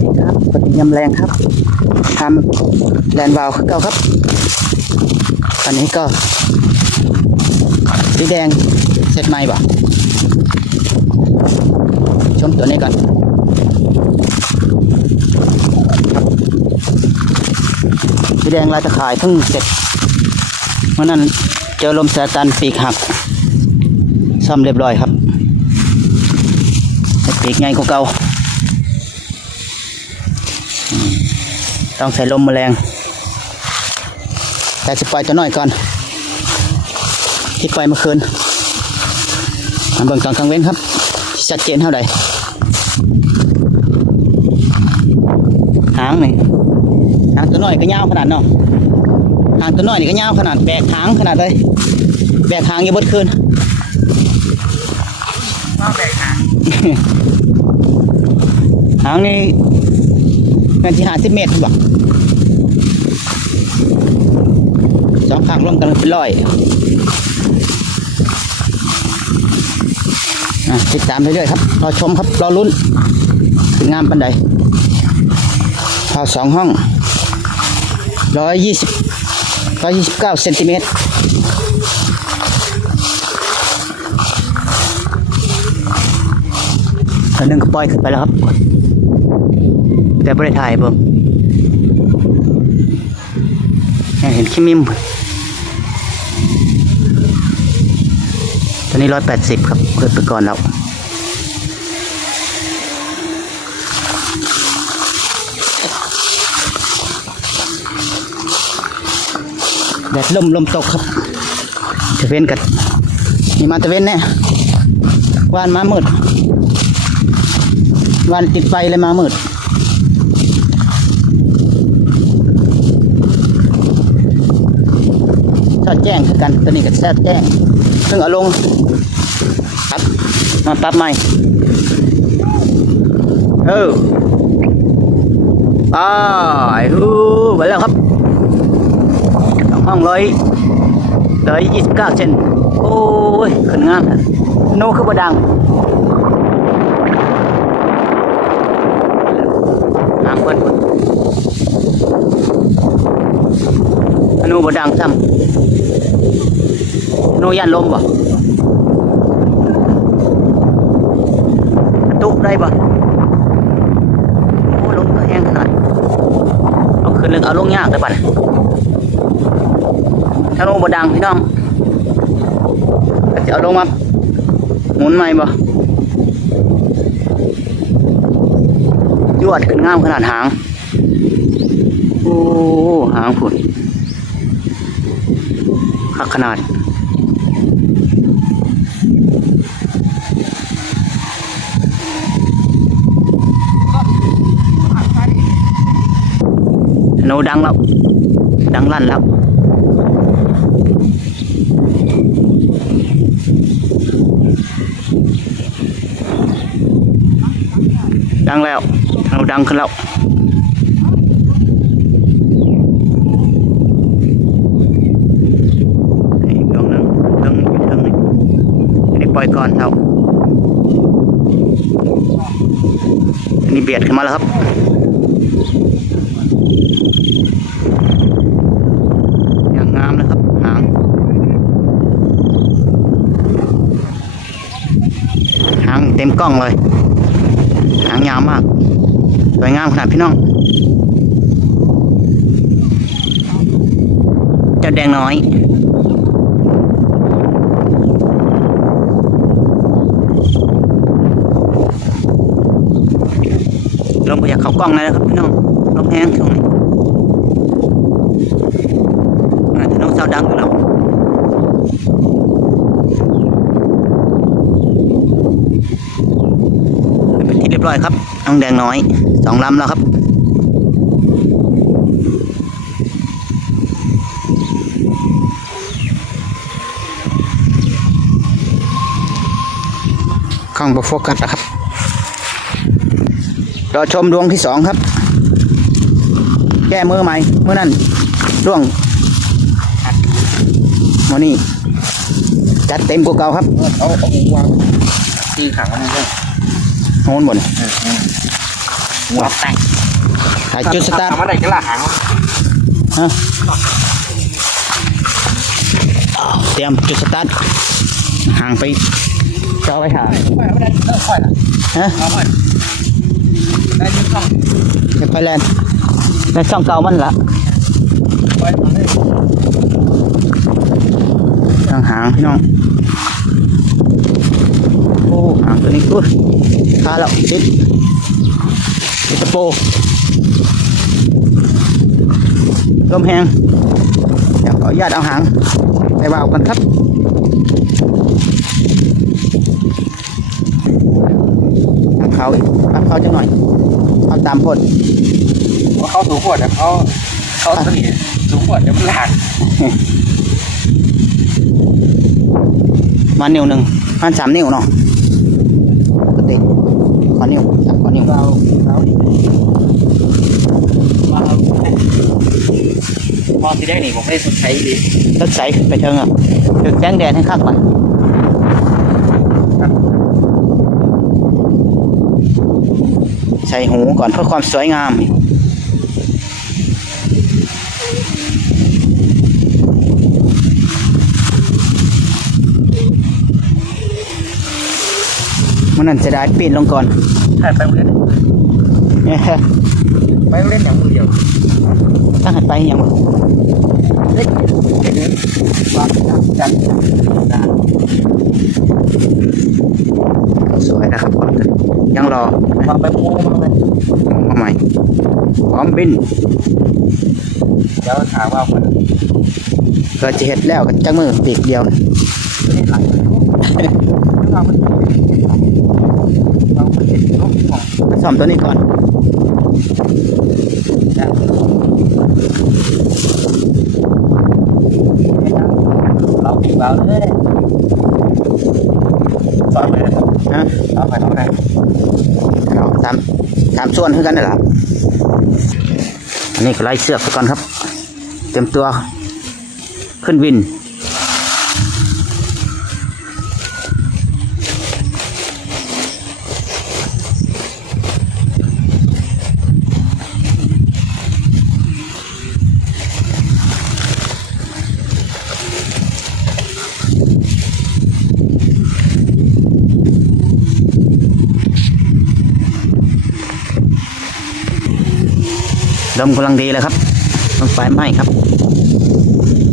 ครับปฏิยำแรงครับทำแลนวาวคือเก่าครับอันนี้ก็สีแดงเสร็จไหมบ่ชมตัวนี้ก่อนสีแดงลายตะข่ายเพิ่งเสร็จเมื่อนั้นเจอลมแสตันปีกหักซ่อมเรียบร้อยครับปีกไงกว่าเก่าอืม ต้องใส่ลมแมลงแต่จะปล่อยตัวน้อยก่อน ที่ปล่อยเมื่อคืนมาเบิ่งตอนกลางเว้นครับที่ชัดเจนเท่าใดหางนี่หางตัวน้อยก็ยาวขนาดเนาะหางตัวน้อยนี่ก็ยาวขนาดแบกหางขนาดเลยแบกหางอยู่เบดคืนว่าแบกหางหางนี่ แม่นที่หาสิบเมตรบ่สองข้างร่วมกันเป็นร้อยติดตามเรื่อยๆครับรอชมครับรอลุ้นงงามปันใดเผาสองห้องร้อยยี่สิบร้อยยี่สิบเก้าเซนติเมตรตัวหนึ่งก็ปล่อยขึ้นไปแล้วครับ แต่ไม่ได้ถ่ายเบิ่งเนี่ยเห็นขี้มิมตอนนี้ร้อยแปดสิบครับเกิดไปก่อนแล้วแดดลมลมตกครับตะเวนกันนี่มาตะเวนแน่วานมามืดวานติดไฟเลยมามืด ชอด แจ้งคือกันตัวนี้ก็แซดแจ้ง ซึ่งเอาลงปรับมาปรับใหม่เอออ้ายฮู้ไปแล้วครับห้องร้อยร้อยยี่สิบเก้าเซนโอ้ยขึ้นงามนโนคือบดังน้ำเพิ่นอ นูบดังซ้ำโนยันลมบ่ตุได้บ่โอ้ลมก็แห้งขนาดเอาขึ้นเลยเอาลงยากเลยบัดถ้าโนบ่ดังพี่น้องจะเอาลงมาหมุนใหม่บ่ยวดขึ้นงามขนาดหาง โอ้ หางฝุ่น คักขนาด โนดังแล้ว ดังลั่นแล้วดังแล้วโนดังขึ้นแล้ว อีกดวงหนึงเทิงอยู่เทิงนี่อันนี้ปล่อยก่อนเราอันนี้ เบียดขึ้นมาแล้วครับ อย่างงามนะครับหาง หางเต็มกล้องเลย หางยาวมาก สวยงามขนาดพี่น้อง เจ้าแดงน้อย มก็อยากเข้ากล้องเลยนะครับพี่น้องลมแห้งช่วงนี้อาจจะน้องสาวดังอยู่แล้วเป็นที่เรียบร้อยครับน้องแดงน้อยสองลำแล้วครับข้างบโฟกัสนะครับ รอชมดวงที่สองครับ แก้มือใหม่เมื่อนั้นดวงวันนี้จัดเต็มกว่าเก่าครับเอาเอาวางตีขังมันเลยโหนบนเออเออหัวแตกถ่ายจุดสตาร์ททำอะไรกันล่ะหางฮะเตรียมจุดสตาร์ทห่างไปเจ้าไปถ่ายไม่ได้เลิกค่อยละฮะเอา ไปได้ยินคำเดี๋ยวไปแลนด์ในช่องเก่ามันละไปมาเลยทางหางพี่น้องโอ้หางตัวนี้อุ้ยคาแล้วติดติดตะโปลมแหงเดี๋ยวขออนุญาตเอาหางไปวาวกันครับ ทาง เขาอีกทางเขาจังหน่อยเอาตามพดว่าเขาสูงขวดแต่เขาเขาสนิทสูงขวดเดี๋ยวมันหลากมานิ้วหนึ่งมันสามนิ้วเนาะปกติขอนิ้วสามขอนิ้วเราเรามาพอทีแรกนี่ผมไม่ได้สนใจดีรถใสขึ้นไปเทิงอะถึงแสงแดดให้คักก่อน ใส่หูก่อนเพื่อความสวยงาม มันนั่นจะได้ปีนลงก่อนถ่ายไปโรงเล่นเนี่ยไปโรงเล่นอย่างมือเดียวตั้งหันไปยังบ่เล็กเด็กวางจันจัน สวยนะครับยัง รอวางไปโม้มาเลยมาใหม่พร้อมบินเดี๋ยวถามว่าคนก็จะเห็ดแล้วก็จังมือปีกเดียวนี้หลังเรามันเราเป็นลูกของมาซ่อมตัวนี้ก่อนเราปิดเราเลยสอนไปเลยครับนะสอนไปสอนไปเอาตามตามส่วนเท่ากันนั่นแหละครับอันนี้ก็ไล่เสือกไปก่อนครับ เตรียมตัวขึ้นวิน มกำลังดีเลยครับลมไฟไหม้ครับ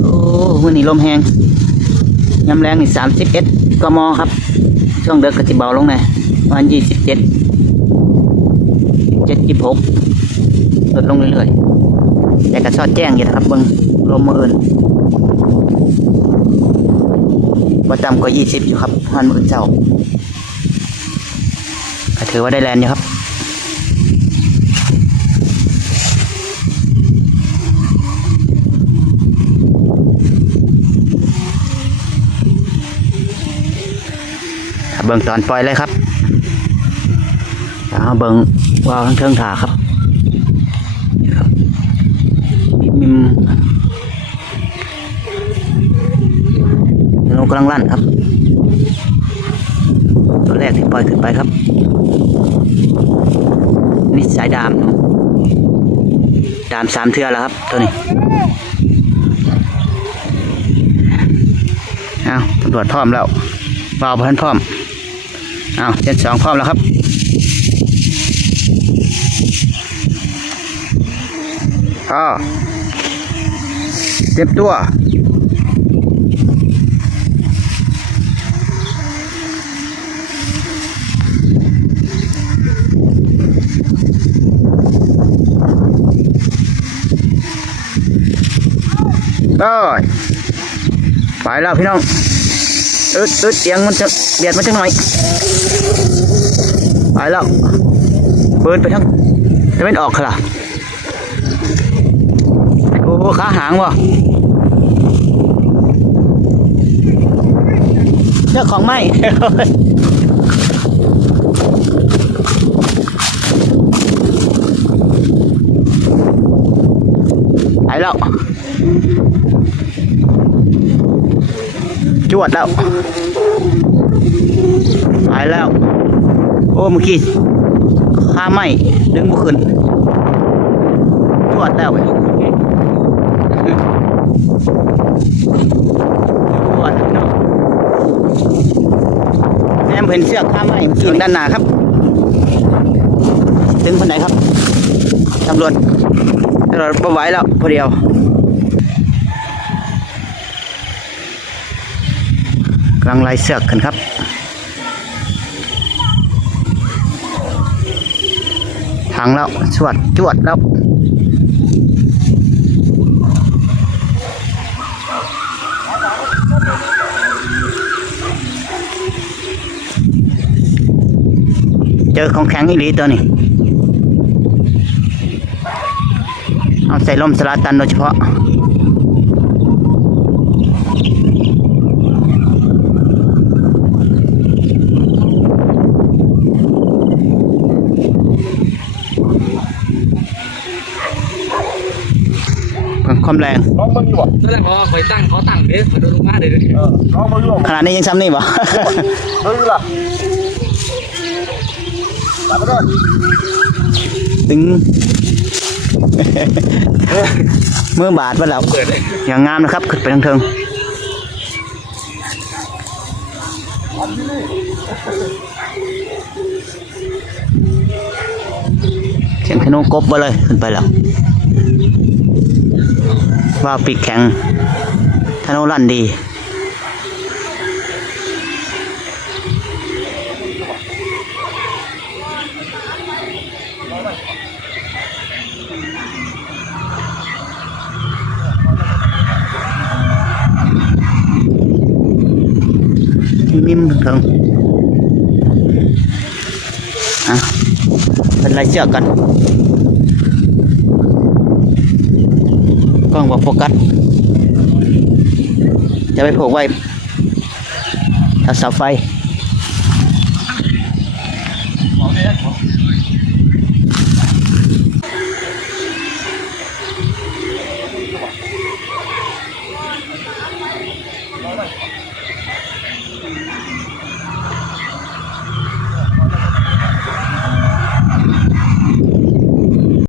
โอ้วันนี้ลมแหงยำแรงนี่สามสิบเอ็ดกมครับ ช่วงเด็กก็จะเบาลงหน่อยประมาณยี่สิบเจ็ดเจ็ดยี่หกลดลงเรื่อยๆแต่ก็ชอดแจ้งอยู่นะครับเบิ้งลมมืออื่นว่าต่ำกว่ายี่สิบอยู่ครับวันมืออื่นเจ้าถือว่าได้แลนด์อยู่ครับ เบิ่งตอนปล่อยเลยครับเอาเบิ่งวาวทั้งเทิงถาครับนี่ครับมิมลงกำลังลั่นครับ ตัวแรกที่ปล่อยขึ้นไปครับ นี่สายดามดามสามเทือแล้วครับ ตัวนี้เอาตำรวจพร้อมแล้ววาวพันพร้อม อาเจ็ดสองพร้อมแล้วครับพ่อเตรียมตัวได้ไปแล้วพี่น้อง เอึดอึดเสียงมันจะเบียดมันจังหน่อยไปแล้วเบินไปทั้งจะไม่ออกค่ะโอ้ขาหางวะเจ้าของไม่ไปแล้ว จวดแล้วไปแล้ว โอ้เมื่อกี้ข้าไหมดึงบุขึ้นจวดแล้วไปจวดพี่น้องแอมเห็นเสือกผ้าไหมเมื่อกี้ด้านหน้าครับ ถึงคนไหนครับตำรวจตำรวจบ่ไหวแล้วพอเดียว กำ ลังไล่เสือกกันครับทางแล้วสวดจวดแล้วเจอของแข็งอีหลีตัวนี้เอาใส่ลมสลาตันโดยเฉพาะ ความแรงน้องมึงอยู่บ่ตอนแรกเขาคอยตั้งเขาตั้งเอ๊ะเขาโดนลงมาเลยเออน้องมึงอยู่บ่ขนาดนี้ยังซ้ำนี่บ่เฮ้ยล่ะไปไปด้วยตึงมือบาดไปแล้วเปิดเลยอย่างงามนะครับขึ้นไปทางเทิงเสียงขนมกบไปเลยขึ้นไปแล้ว ว่าปีกแข็งธนูลั่นดีมิมเถิงอะเป็นไรเชือกกัน กล้องบอกโฟกัส จะไปผูกไว้ถ้าเสาไฟ